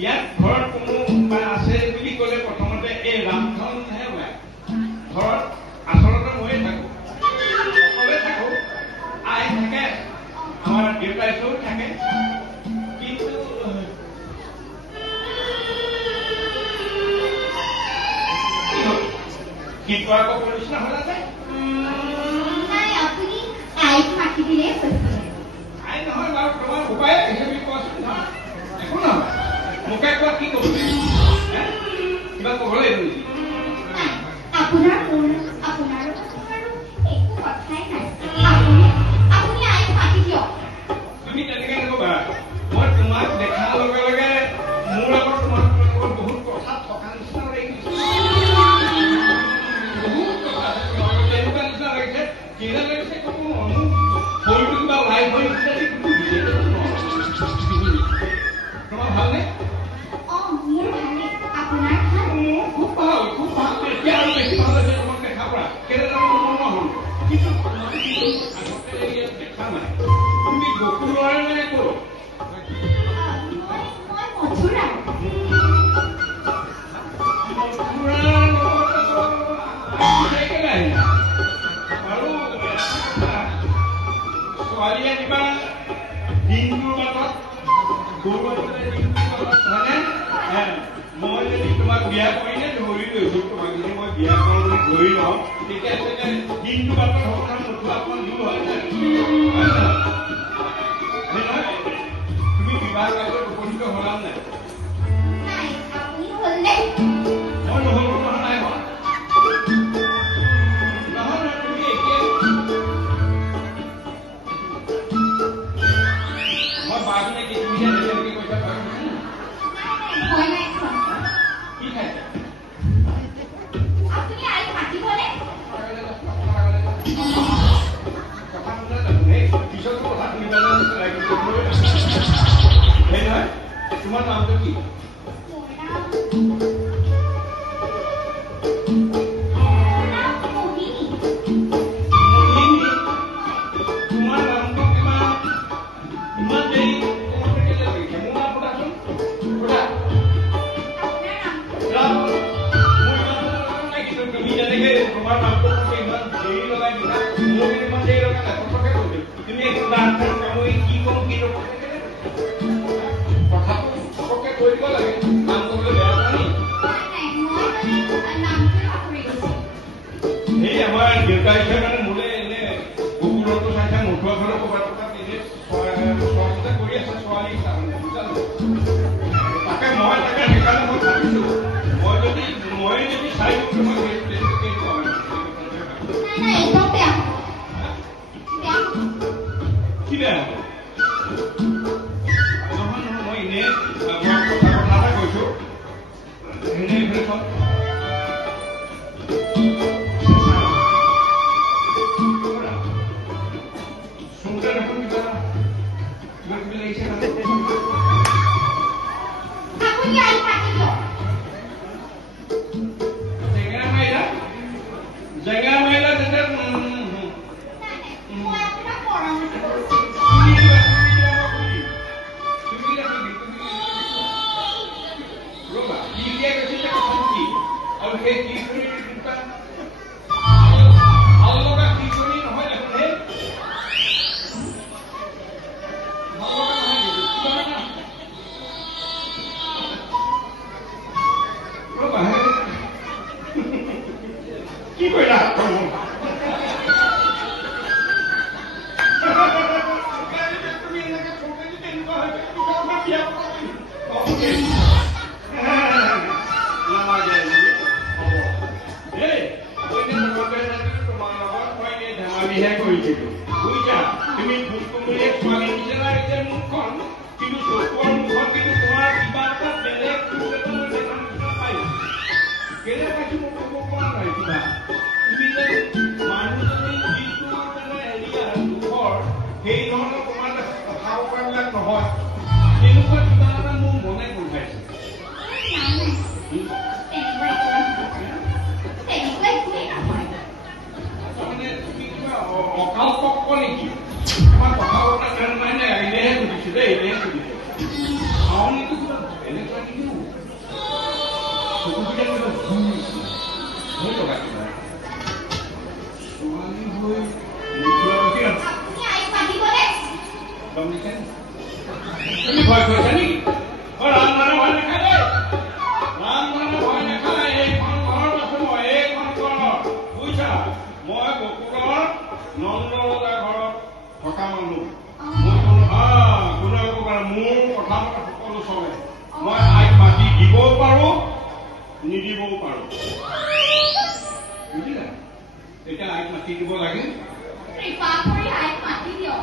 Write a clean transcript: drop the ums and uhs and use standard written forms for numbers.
ইয়াত ঘৰত কোনো আছে বুলি ক'লে প্ৰথমতে এই ৰামধনহে ওলায়। ঘৰত আচলতে ময়ে থাকোঁ, অকলে থাকোঁ। আই থাকে, আমাৰ দেউতাইও থাকে, কিন্তু কিন্তু আকৌ পৰিচয় হ'লা যে আই নহয় বাৰু, তোমাৰ উপায় হিচাপে কোৱাচোন। একো নহয়, মোকে কোৱা কি ক'ব কিবা ক'ব লাগিব নেকি? তুমি তেনেকে নকবা। মই তোমাক দেখাৰ লগে লগে মোৰ লগত তোমাৰ বহুত কথা থকা নিচিনা লাগিছে। বহুত কথা আছে তোমাৰ লগত এনেকুৱা নিচিনা লাগিছে, কেনে লাগিছে ক'ব নোৱাৰো। শৰীৰটো কিবা লাইভ হৈ উঠিছে, তোমাৰ ভালনে? খুব ভাল, খুব ভাল। এতিয়া আৰু বেছি ভাল হৈছে তোমাক দেখা পৰা। কেনেদৰে মন নহ'ল, কিন্তু আগতে ইয়াত দেখা নাই। তুমি গকুলৰে নে ক'ৰ? ছোৱালীয়ে কিবা দিনটোৰ বাটত মই যদি তোমাক বিয়া কৰিলে ধৰি লৈছো, তোমাক যদি মই বিয়া কৰোঁ বুলি ধৰি লওঁ, তেতিয়া দিনটো বাটত হ'ব নহয়, নথোৱা অকণমান দূৰ হয় নহয়? তুমি বিবাহ কাৰ্যত উপনীত হ'লা নাই? মই নহ'লো নহয়, নাই হোৱা। নহয় তুমি এতিয়া মই বাজনে কি তুমি যেনেকৈ কৈছা কি খাইছা? তোমাৰ নামটো কি? Apa kau ni? Apa kau nak kerana mana? Ini yang tu, ini yang tu. ভাওনীটো কিবা বেলেগ লাগিলেও চকুবিলাক কিবা ঘূৰিছে হৈ লগা কিবা ছোৱালী হৈ মুখুৱাবাসী আছে তুমি ভয় কৰিছা নেকি ৰামধনে ভয় নাখায় দেই ৰামধনে ভয় নাখায় এইখন ঘৰ আছো মই এইখন ঘৰত বুজিছা মই বকুলৰ নন্দ ৰজা ঘৰত থকা মানুহ মই কোনে একো পাৰে মোৰ কথা মতে সকলো চলে মই আইক মাতি দিবও পাৰো নিদিবও পাৰো বুজিলা এতিয়া আইক মাতি দিব লাগে আইক মাতি দিয়ক